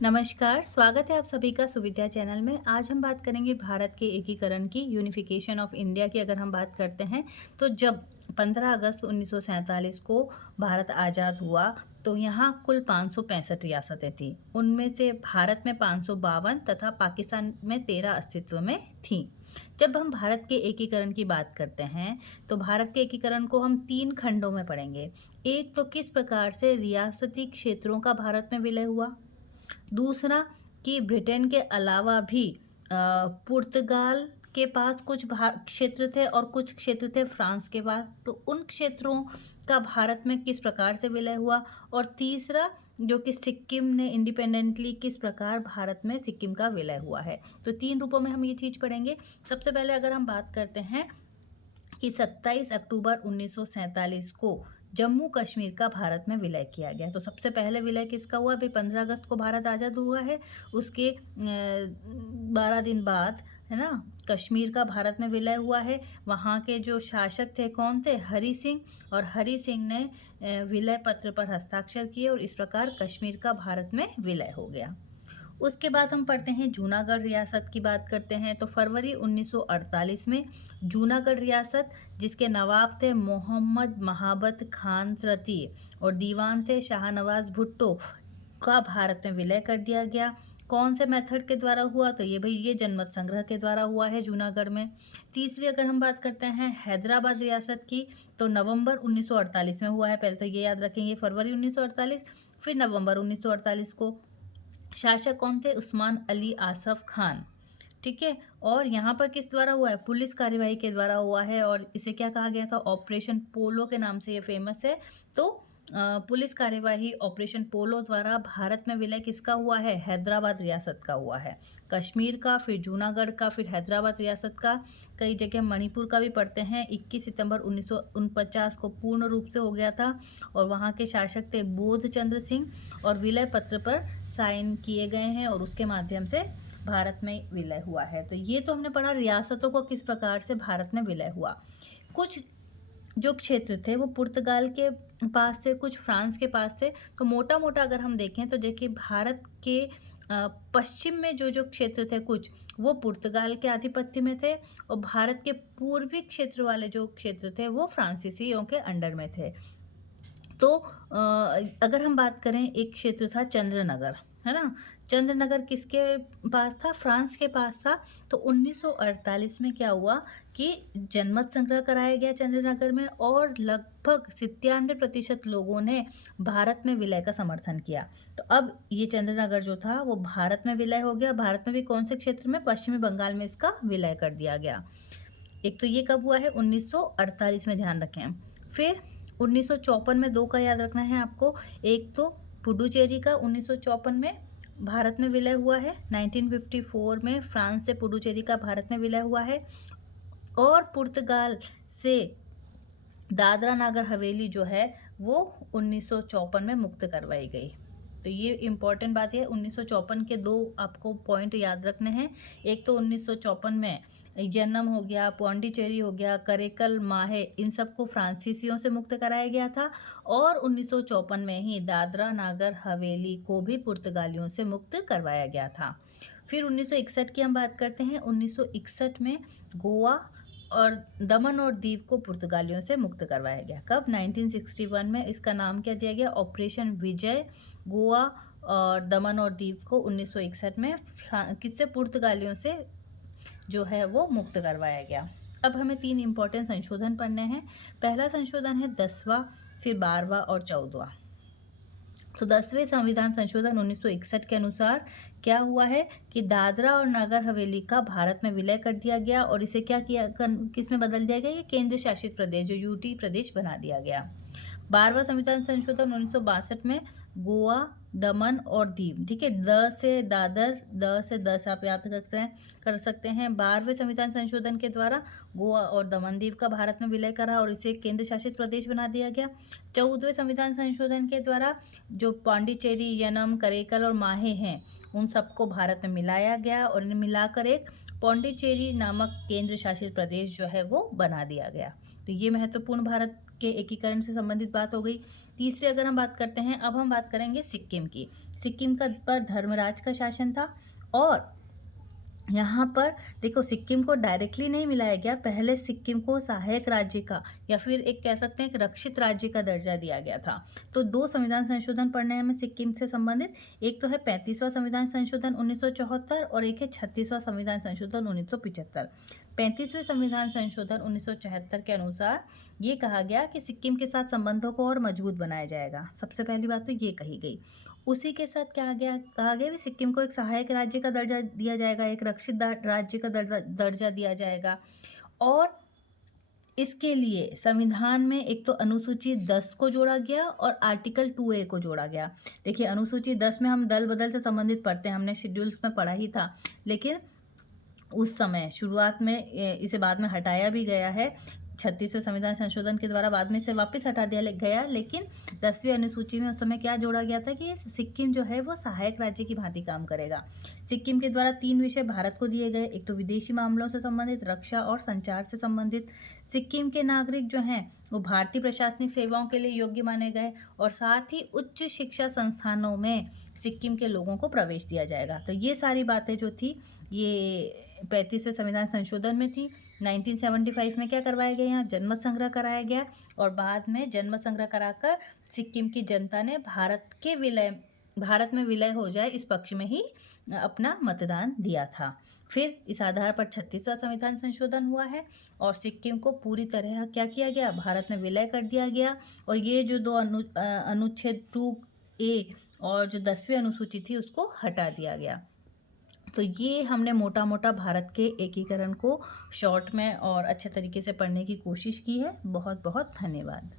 नमस्कार, स्वागत है आप सभी का सुविधा चैनल में। आज हम बात करेंगे भारत के एकीकरण की, यूनिफिकेशन ऑफ इंडिया की अगर हम बात करते हैं, तो जब 15 अगस्त 1947 को भारत आज़ाद हुआ, तो यहाँ कुल 565 रियासतें थीं। उनमें से भारत में 552 तथा पाकिस्तान में 13 अस्तित्व में थीं। जब हम भारत के एकीकरण की बात करते हैं, तो भारत के एकीकरण को हम 3 खंडों में पढ़ेंगे। एक तो किस प्रकार से रियासती क्षेत्रों का भारत में विलय हुआ। दूसरा कि ब्रिटेन के अलावा भी पुर्तगाल के पास कुछ क्षेत्र थे और कुछ क्षेत्र थे फ्रांस के पास, तो उन क्षेत्रों का भारत में किस प्रकार से विलय हुआ। और तीसरा जो कि सिक्किम ने इंडिपेंडेंटली किस प्रकार भारत में सिक्किम का विलय हुआ है। तो 3 रूपों में हम ये चीज़ पढ़ेंगे। सबसे पहले अगर हम बात करते हैं कि 27 अक्टूबर 1947 को जम्मू कश्मीर का भारत में विलय किया गया। तो सबसे पहले विलय किसका हुआ? अभी 15 अगस्त को भारत आज़ाद हुआ है, उसके 12 दिन बाद, है ना, कश्मीर का भारत में विलय हुआ है। वहाँ के जो शासक थे कौन थे? हरि सिंह। और हरि सिंह ने विलय पत्र पर हस्ताक्षर किए और इस प्रकार कश्मीर का भारत में विलय हो गया। उसके बाद हम पढ़ते हैं जूनागढ़ रियासत की बात करते हैं। तो फरवरी 1948 में जूनागढ़ रियासत, जिसके नवाब थे मोहम्मद महाबत खान तृतीय और दीवान थे शाहनवाज भुट्टो, का भारत में विलय कर दिया गया। कौन से मेथड के द्वारा हुआ? तो ये जनमत संग्रह के द्वारा हुआ है जूनागढ़ में। तीसरी अगर हम बात करते हैं हैदराबाद रियासत की, तो नवंबर 1948 में हुआ है। पहले तो ये याद रखेंगे, फरवरी 1948, फिर नवंबर 1948 को। शासक कौन थे? उस्मान अली आसफ खान। ठीक है। और यहाँ पर किस द्वारा हुआ है? पुलिस कार्यवाही के द्वारा हुआ है और इसे क्या कहा गया था? ऑपरेशन पोलो के नाम से ये फेमस है। तो पुलिस कार्यवाही ऑपरेशन पोलो द्वारा भारत में विलय किसका हुआ है? हैदराबाद रियासत का हुआ है। कश्मीर का, फिर जूनागढ़ का, फिर हैदराबाद रियासत का। कई जगह मणिपुर का भी पढ़ते हैं। 21 सितंबर 1949 को पूर्ण रूप से हो गया था और वहाँ के शासक थे बोध चंद्र सिंह और विलय पत्र पर साइन किए गए हैं और उसके माध्यम से भारत में विलय हुआ है। तो ये तो हमने पढ़ा रियासतों को किस प्रकार से भारत में विलय हुआ। कुछ जो क्षेत्र थे वो पुर्तगाल के पास से, कुछ फ्रांस के पास से। तो मोटा मोटा अगर हम देखें तो देखिए भारत के पश्चिम में जो क्षेत्र थे कुछ, वो पुर्तगाल के आधिपत्य में थे और भारत के पूर्वी क्षेत्र वाले जो क्षेत्र थे वो फ्रांसीसियों के अंडर में थे। तो अगर हम बात करें, एक क्षेत्र था चंद्रनगर, है ना। चंद्रनगर किसके पास था? फ्रांस के पास था। तो 1948 में क्या हुआ कि जनमत संग्रह कराया गया चंद्रनगर में और लगभग 97% लोगों ने भारत में विलय का समर्थन किया। तो अब ये चंद्रनगर जो था वो भारत में विलय हो गया। भारत में भी कौन से क्षेत्र में? पश्चिमी बंगाल में इसका विलय कर दिया गया। एक तो ये कब हुआ है? 1948 में, ध्यान रखें। फिर 1954 में 2 का याद रखना है आपको। एक तो पुडुचेरी का 1954 में भारत में विलय हुआ है। 1954 में फ्रांस से पुडुचेरी का भारत में विलय हुआ है। और पुर्तगाल से दादरा नागर हवेली जो है वो 1954 में मुक्त करवाई गई। तो ये इम्पॉर्टेंट बात है। 1954 के 2 आपको पॉइंट याद रखने हैं। एक तो 1954 में यन्नम हो गया, पौंडीचेरी हो गया, करेकल, माहे, इन सबको फ्रांसीसियों से मुक्त कराया गया था। और 1954 में ही दादरा नागर हवेली को भी पुर्तगालियों से मुक्त करवाया गया था। फिर 1961 की हम बात करते हैं। 1961 में गोवा और दमन और दीव को पुर्तगालियों से मुक्त करवाया गया। कब? 1961 में। इसका नाम क्या दिया गया? ऑपरेशन विजय। गोवा और दमन और दीव को 1961 में किससे? पुर्तगालियों से जो है वो मुक्त करवाया गया। अब हमें 3 इम्पोर्टेंट संशोधन पढ़ने हैं। पहला संशोधन है 10वां, फिर 12वां और 14वां। तो 10वें संविधान संशोधन 1961 के अनुसार क्या हुआ है कि दादरा और नागर हवेली का भारत में विलय कर दिया गया और इसे क्या किया, किस में बदल दिया गया? ये केंद्र शासित प्रदेश, जो यूटी प्रदेश बना दिया गया। 12वां संविधान संशोधन 1962 में गोवा, दमन और दीव, ठीक है, द से दादर, द से दस आप याद कर सकते हैं। 12वें संविधान संशोधन के द्वारा गोवा और दमन दीव का भारत में विलय करा और इसे केंद्र शासित प्रदेश बना दिया गया। 14वें संविधान संशोधन के द्वारा जो पांडिचेरी, यनम, करेकल और माहे हैं उन सबको भारत में मिलाया गया और इन्हें मिलाकर एक पौंडीचेरी नामक केंद्र शासित प्रदेश जो है वो बना दिया गया। तो ये महत्वपूर्ण भारत के एकीकरण से संबंधित बात हो गई। तीसरी अगर हम बात करते हैं, अब हम बात करेंगे सिक्किम की। सिक्किम का पर धर्मराज का शासन था और यहाँ पर देखो सिक्किम को डायरेक्टली नहीं मिलाया गया, पहले सिक्किम को सहायक राज्य का या फिर एक कह सकते हैं एक रक्षित राज्य का दर्जा दिया गया था। तो 2 संविधान संशोधन पढ़ने हैं हमें सिक्किम से संबंधित। एक तो है 35वां संविधान संशोधन 1974 और एक है 36वां संविधान संशोधन 1975। 35वें संविधान संशोधन 1974 के अनुसार ये कहा गया कि सिक्किम के साथ संबंधों को और मजबूत बनाया जाएगा। सबसे पहली बात तो ये कही गई। उसी के साथ क्या कहा गया भी सिक्किम को एक सहायक राज्य का दर्जा दिया जाएगा, एक रक्षित राज्य का दर्जा दिया जाएगा। और इसके लिए संविधान में एक तो अनुसूची 10 को जोड़ा गया और आर्टिकल 2A को जोड़ा गया। देखिए अनुसूची 10 में हम दल बदल से संबंधित पढ़ते हैं, हमने शेड्यूल्स में पढ़ा ही था, लेकिन उस समय शुरुआत में इसे बाद में हटाया भी गया है। 36वें संविधान संशोधन के द्वारा बाद में इसे वापस हटा दिया गया, लेकिन 10वीं अनुसूची में उस समय क्या जोड़ा गया था कि सिक्किम जो है वो सहायक राज्य की भांति काम करेगा। सिक्किम के द्वारा 3 विषय भारत को दिए गए, एक तो विदेशी मामलों से संबंधित, रक्षा और संचार से संबंधित। सिक्किम के नागरिक जो हैं वो भारतीय प्रशासनिक सेवाओं के लिए योग्य माने गए और साथ ही उच्च शिक्षा संस्थानों में सिक्किम के लोगों को प्रवेश दिया जाएगा। तो ये सारी बातें जो थी ये 35वें संविधान संशोधन में थी। 1975 में क्या करवाया गया, यहाँ जनमत संग्रह कराया गया और बाद में जनमत संग्रह कराकर सिक्किम की जनता ने भारत में विलय हो जाए इस पक्ष में ही अपना मतदान दिया था। फिर इस आधार पर 36वां संविधान संशोधन हुआ है और सिक्किम को पूरी तरह क्या किया गया, भारत में विलय कर दिया गया। और ये जो 2 अनुच्छेद 2A और जो 10वीं अनुसूची थी उसको हटा दिया गया। तो ये हमने मोटा मोटा भारत के एकीकरण को शॉर्ट में और अच्छे तरीके से पढ़ने की कोशिश की है। बहुत बहुत धन्यवाद।